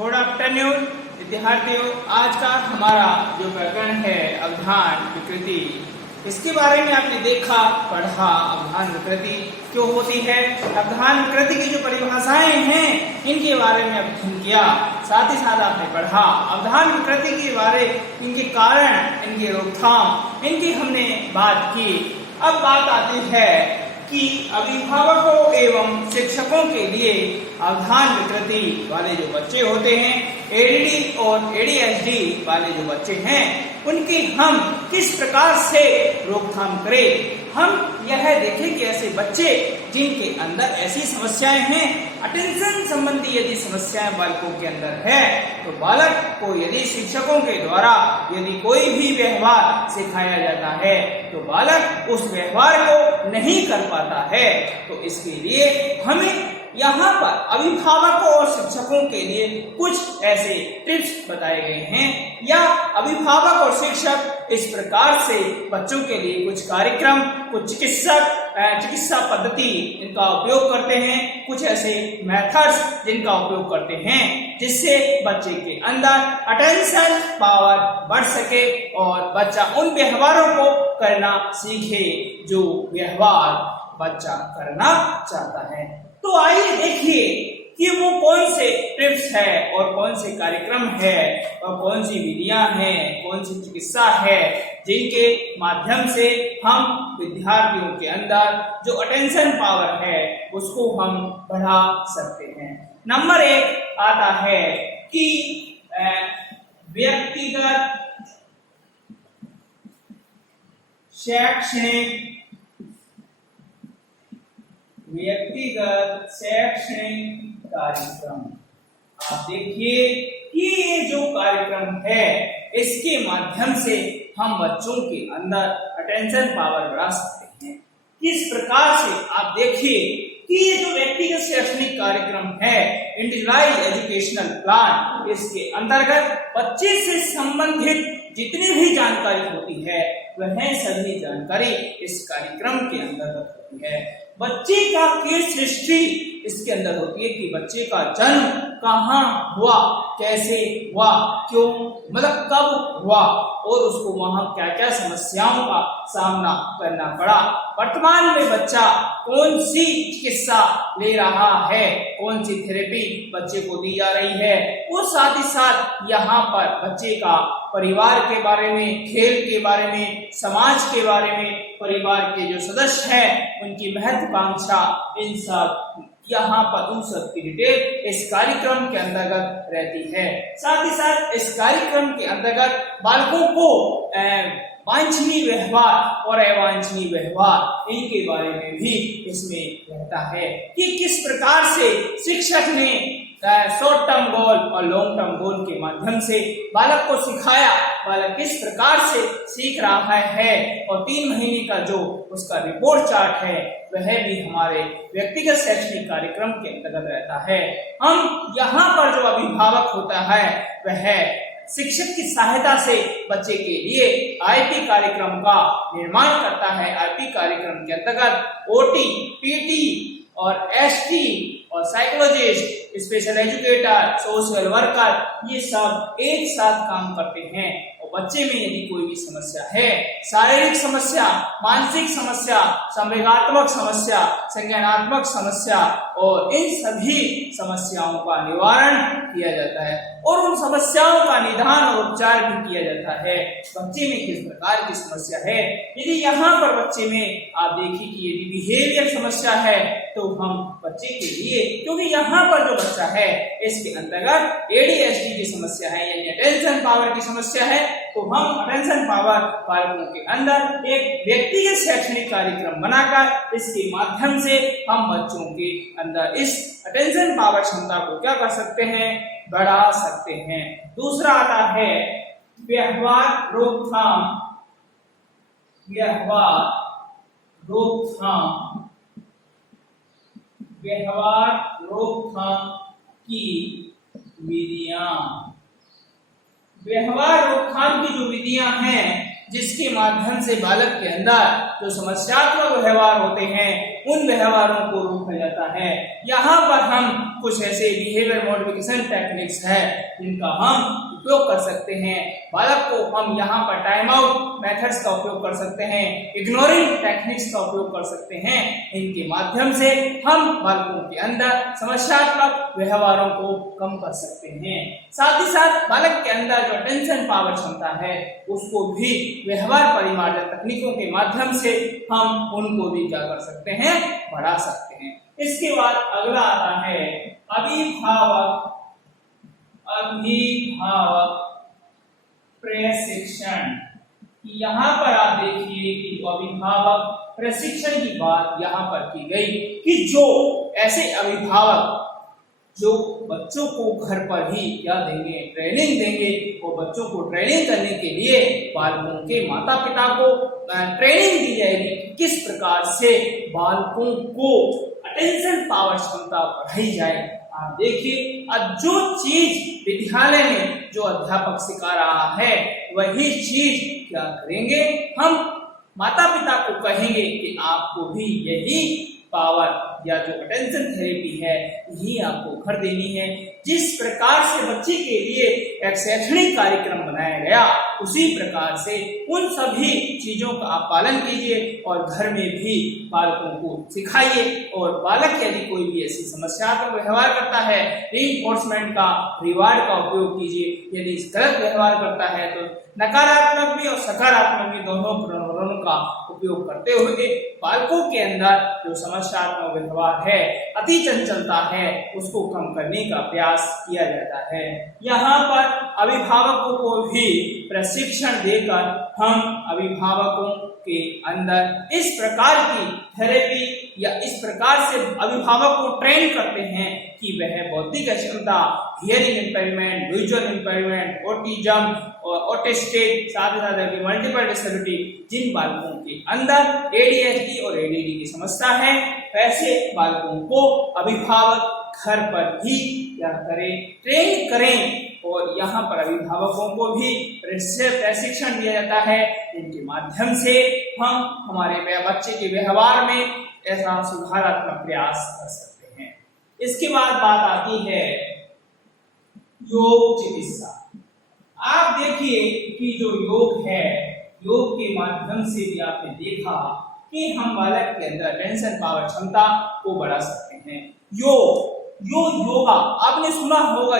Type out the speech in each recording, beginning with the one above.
Good afternoon विद्यार्थियों। आज का हमारा जो प्रकरण है अवधान विकृति, इसके बारे में आपने देखा पढ़ा। अवधान विकृति क्यों होती है, अवधान विकृति की जो परिभाषाएं हैं इनके बारे में अध्ययन किया। साथ ही साथ आपने पढ़ा अवधान विकृति के बारे, इनके कारण, इनकी रोकथाम, इनकी हमने बात की। अब बात आती है कि अभिभावकों एवं शिक्षकों के लिए अवधान विकृति वाले जो बच्चे होते हैं, एडीडी और एडीएचडी वाले जो बच्चे हैं, उनकी हम किस प्रकार से रोकथाम करें। हम यह देखें कि ऐसे बच्चे जिनके अंदर ऐसी समस्याएं हैं, अटेंशन संबंधी यदि समस्याएं बालकों के अंदर है, तो बालक को यदि शिक्षकों के द्वारा यदि कोई भी व्यवहार सिखाया जाता है तो बालक उस व्यवहार को नहीं कर पाता है। तो इसके लिए हमें यहाँ पर अभिभावकों और शिक्षकों के लिए कुछ ऐसे टिप्स बताए गए हैं, या अभिभावक और शिक्षक इस प्रकार से बच्चों के लिए कुछ कार्यक्रम, कुछ चिकित्सा पद्धति इनका उपयोग करते हैं, कुछ ऐसे मेथड्स जिनका उपयोग करते हैं जिससे बच्चे के अंदर अटेंशन पावर बढ़ सके और बच्चा उन व्यवहारों को करना सीखे जो व्यवहार बच्चा करना चाहता है। तो आइए देखिए कि वो कौन से टिप्स है और कौन से कार्यक्रम है और कौन सी विधियां हैं, कौन सी चिकित्सा है जिनके माध्यम से हम विद्यार्थियों के अंदर जो अटेंशन पावर है उसको हम बढ़ा सकते हैं। नंबर 1 आता है कि व्यक्तिगत शैक्षणिक कार्यक्रम। आप देखिए कि ये जो कार्यक्रम है इसके माध्यम से हम बच्चों के अंदर अटेंशन पावर बढ़ा सकते हैं। किस प्रकार से, आप देखिए कि ये जो व्यक्तिगत शैक्षणिक कार्यक्रम है, इंडिविजुअलाइज्ड एजुकेशनल प्लान, इसके अंतर्गत बच्चे से संबंधित जितनी भी जानकारी होती है वह सभी जानकारी इस कार्यक्रम के अंतर्गत होती है। बच्चे का केस हिस्ट्री इसके अंदर होती है कि बच्चे का जन्म कहाँ हुआ, कैसे हुआ, क्यों, मतलब कब हुआ और उसको वहां क्या क्या समस्याओं का सामना करना पड़ा, वर्तमान में बच्चा कौन सी चिकित्सा ले रहा है, कौन सी थेरेपी बच्चे को दी जा रही है, और साथ ही साथ यहाँ पर बच्चे का परिवार के बारे में, खेल के बारे में, समाज के बारे में, परिवार के जो सदस्य हैं उनकी महत्वाकांक्षा, इन सब यहाँ पर उन सब की डिटेल इस कार्यक्रम के अंतर्गत रहती है। साथ ही साथ इस कार्यक्रम के अंतर्गत बालकों को वांछनीय व्यवहार और अवांछनीय व्यवहार इनके बारे में भी इसमें रहता है कि किस प्रकार से शिक्षक ने शॉर्ट टर्म गोल और लॉन्ग टर्म गोल के माध्यम से बालक को सिखाया, बालक किस प्रकार से सीख रहा है, और 3 महीने का जो उसका रिपोर्ट चार्ट है वह भी हमारे व्यक्तिगत शैक्षणिक कार्यक्रम के अंतर्गत रहता है। हम यहाँ पर जो अभिभावक होता है वह शिक्षक की सहायता से बच्चे के लिए आईपी कार्यक्रम का निर्माण करता है। आईपी कार्यक्रम के अंतर्गत ओटी, पीटी और एसटी और psychologist, special educator, social worker, ये सब एक साथ काम करते हैं और बच्चे में यदि कोई भी समस्या है, शारीरिक समस्या, मानसिक समस्या, संवेगात्मक समस्या, संज्ञानात्मक समस्या, और इन सभी समस्याओं का निवारण किया जाता है और उन समस्याओं का निदान और उपचार भी किया जाता है। बच्चे में किस प्रकार की समस्या है, यदि यहाँ पर बच्चे में आप देखिए कि यदि बिहेवियर समस्या है तो हम बच्चे के लिए, क्योंकि यहाँ पर जो बच्चा है इसके अंतर्गत एडीएचडी की समस्या है यानी अटेंशन पावर की समस्या है, तो हम अटेंशन पावर बालकों के अंदर एक व्यक्तिगत शैक्षणिक कार्यक्रम बनाकर इसके माध्यम से हम बच्चों के अंदर इस अटेंशन पावर क्षमता को क्या कर सकते हैं, बढ़ा सकते हैं। दूसरा आता है व्यवहार रोकथाम। व्यवहार रोकथाम की विधियां। व्यवहार रोकथाम की जो विधियां हैं जिसके माध्यम से बालक के अंदर जो समस्यात्मक व्यवहार होते हैं उन व्यवहारों को रोका जाता है। यहाँ पर हम कुछ ऐसे बिहेवियर मॉडिफिकेशन टेक्निक्स है जिनका हम उपयोग कर सकते हैं। बालक को हम यहाँ पर टाइम आउट मेथड्स का उपयोग कर सकते हैं, इग्नोरिंग टेक्निक्स का उपयोग कर सकते हैं। इनके माध्यम से हम बालकों के अंदर समस्यात्मक व्यवहारों को कम कर सकते हैं। साथ ही साथ बालक के अंदर जो अटेंशन पावर क्षमता है उसको भी व्यवहार परिमार्जन तकनीकों के माध्यम से हम उनको भी क्या कर सकते हैं, बढ़ा सकते हैं। इसके बाद अगला आता है अभिभावक प्रशिक्षण। यहाँ पर आप देखिए कि अभिभावक प्रशिक्षण की बात यहाँ पर की गई कि जो ऐसे अभिभावक जो बच्चों को घर पर ही क्या देंगे, ट्रेनिंग देंगे, और बच्चों को ट्रेनिंग करने के लिए बालकों के माता पिता को ट्रेनिंग दी जाएगी किस प्रकार से बालकों को अटेंशन पावर क्षमता बढ़ाई जाए। आप देखिए अब जो चीज विद्यालय में जो अध्यापक सिखा रहा है वही चीज क्या करेंगे, हम माता पिता को कहेंगे कि आपको भी यही पावर या जो अटेंशन थेरेपी है यही आपको घर देनी है। जिस प्रकार से बच्चे के लिए एक शैक्षणिक कार्यक्रम बनाया गया उसी प्रकार से उन सभी चीजों का आप पालन कीजिए और घर में भी बालकों को सिखाइए। और बालक यदि कोई भी ऐसी समस्या का व्यवहार करता है रीइंफोर्समेंट का, रिवार्ड का उपयोग कीजिए। यदि गलत व्यवहार करता है तो नकारात्मक भी और सकारात्मक भी दोनों प्रणालियों का उपयोग करते हुए बालकों के अंदर जो समस्यात्मक व्यवहार है, अति चंचलता है, उसको कम करने का प्रयास किया जाता है। यहाँ पर अभिभावकों को भी प्रशिक्षण देकर हम अभिभावकों के अंदर इस प्रकार की थेरेपी या इस प्रकार से अभिभावक को ट्रेन करते हैं कि वह बौद्धिक क्षमता, hearing impairment, visual impairment, autism और ऑटिस्टिक, साथ ही साथ मल्टीपल डिसेबिलिटी, जिन बालकों के अंदर एडीएचडी और एडीडी की समस्या है वैसे बालकों को अभिभावक घर पर ही क्या करें, ट्रेन करें। और यहाँ पर अभिभावकों को भी प्रशिक्षण दिया जाता है जिनके माध्यम से हम हमारे बच्चे के व्यवहार में ऐसा सुधारात्मक प्रयास कर सकते हैं। इसके बाद बात आती है योग चिकित्सा। आप देखिए कि जो योग है, योग के माध्यम से भी आपने देखा कि हम बालक के अंदर अटेंशन पावर क्षमता को बढ़ा सकते हैं। योगा आपने सुना होगा,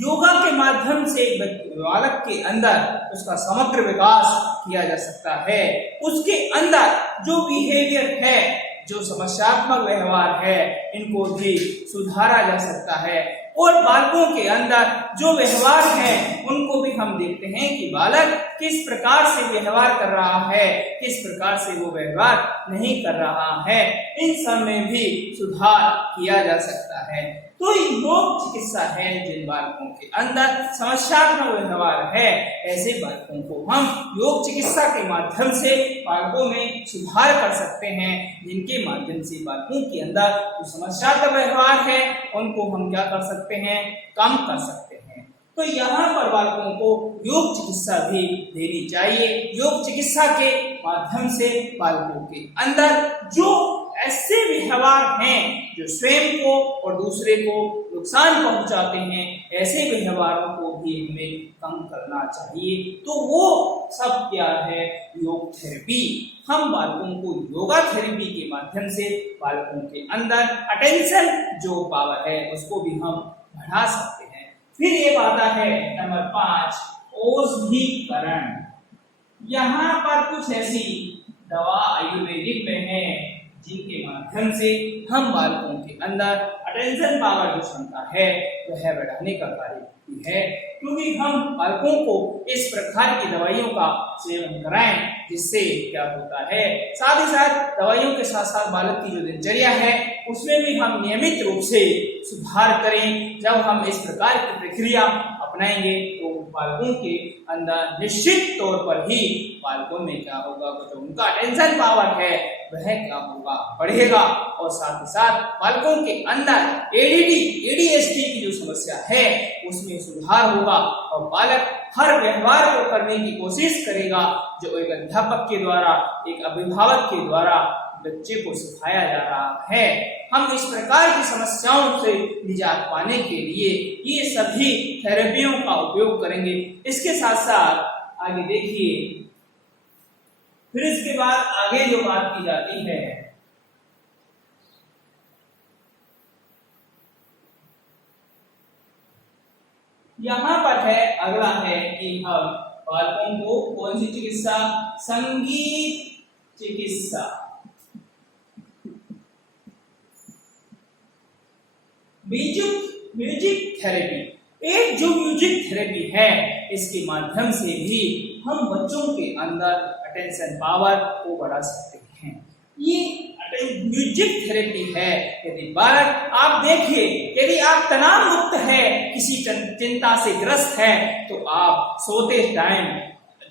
योगा के माध्यम से बालक के अंदर उसका समग्र विकास किया जा सकता है। उसके अंदर जो बिहेवियर है, जो समस्यात्मक व्यवहार है, इनको भी सुधारा जा सकता है। और बालकों के अंदर जो व्यवहार है उनको भी हम देखते हैं कि बालक किस प्रकार से व्यवहार कर रहा है, किस प्रकार से वो व्यवहार नहीं कर रहा है, इन सब में भी सुधार किया जा सकता है। तो योग चिकित्सा है जिन बालकों के अंदर समस्यात्मक व्यवहार है, ऐसे बालकों को हम योग चिकित्सा के माध्यम से बालकों में सुधार कर सकते हैं, जिनके माध्यम से बालकों के अंदर जो समस्यात्मक व्यवहार है उनको हम क्या कर सकते हैं, कम कर सकते हैं। तो यहाँ पर बालकों को योग चिकित्सा भी देनी चाहिए। योग चिकित्सा के माध्यम से बालकों के अंदर जो ऐसे व्यवहार हैं जो स्वयं को और दूसरे को नुकसान पहुंचाते हैं, ऐसे व्यवहारों को भी हमें कम करना चाहिए। तो वो सब क्या है, योग थेरेपी। हम बालकों को योगा थेरेपी के माध्यम से बालकों के अंदर अटेंशन जो पावर है उसको भी हम बढ़ा सकते हैं। फिर ये आता है नंबर 5, औषधीकरण। यहाँ पर कुछ ऐसी दवा आयुर्वेदिक में है जिनके माध्यम से हम बालकों के अंदर अटेंशन पावर जो क्षमता है वह बढ़ाने का कार्य है। क्योंकि हम बालकों को इस प्रकार की दवाइयों का सेवन कराएं जिससे क्या होता है, साथ ही साथ दवाइयों के साथ साथ बालक की जो दिनचर्या है उसमें भी हम नियमित रूप से सुधार करें। जब हम इस प्रकार की प्रक्रिया अपनाएंगे तो बालकों के अंदर निश्चित तौर पर ही बालकों में क्या होगा, जो उनका अटेंशन पावर है वह क्या होगा, बढ़ेगा। और साथ ही साथ बालकों के अंदर एडीडी, एडीएचडी की जो समस्या है उसमें सुधार होगा और बालक हर व्यवहार को करने की कोशिश करेगा जो एक अध्यापक के द्वारा, एक अभिभावक के द्वारा बच्चे को सिखाया जा रहा है। हम इस प्रकार की समस्याओं से निजात पाने के लिए ये सभी थेरेपियों का उपयोग करेंगे। इसके साथ साथ आगे देखिए, फिर इसके बाद आगे जो बात की जाती है, यहां पर है, अगला है कि हम बालकों को कौन सी चिकित्सा, संगीत चिकित्सा, म्यूजिक थेरेपी, एक जो म्यूजिक थेरेपी है इसके माध्यम से भी हम बच्चों के अंदर अटेंशन पावर को बढ़ा सकते हैं। ये म्यूजिक थेरेपी है। यदि बालक, आप देखिए, यदि आप तनाव मुक्त है, किसी चिंता से ग्रस्त है, तो आप सोते टाइम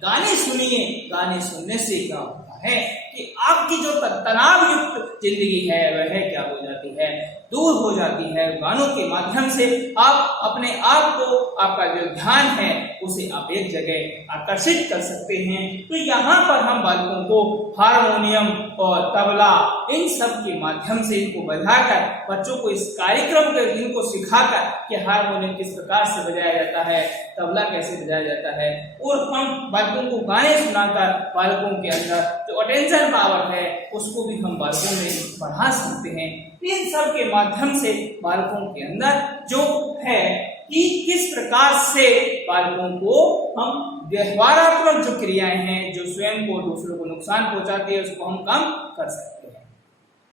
गाने सुनिए। गाने सुनने से क्या होता है कि आपकी जो तनाव युक्त जिंदगी है वह क्या हो जाती है, दूर हो जाती है। गानों के माध्यम से आप अपने आप को, आपका जो ध्यान है उसे आप एक जगह आकर्षित कर सकते हैं। तो यहाँ पर हम बालकों को हारमोनियम और तबला, इन सब के माध्यम से इनको बजाकर बच्चों को इस कार्यक्रम के इनको सिखाकर कि हारमोनियम किस प्रकार से बजाया जाता है, तबला कैसे बजाया जाता है, और हम बालकों को गाने सुनाकर बालकों के अंदर जो अटेंशन पावर है उसको भी हम बालकों में बढ़ा सकते हैं। इन सब के माध्यम से बालकों के अंदर जो है कि किस प्रकार से बालकों को हम व्यवहारात्मक जो क्रियाएं हैं जो स्वयं को दूसरों को नुकसान पहुंचाती है उसको हम कम कर सकते हैं।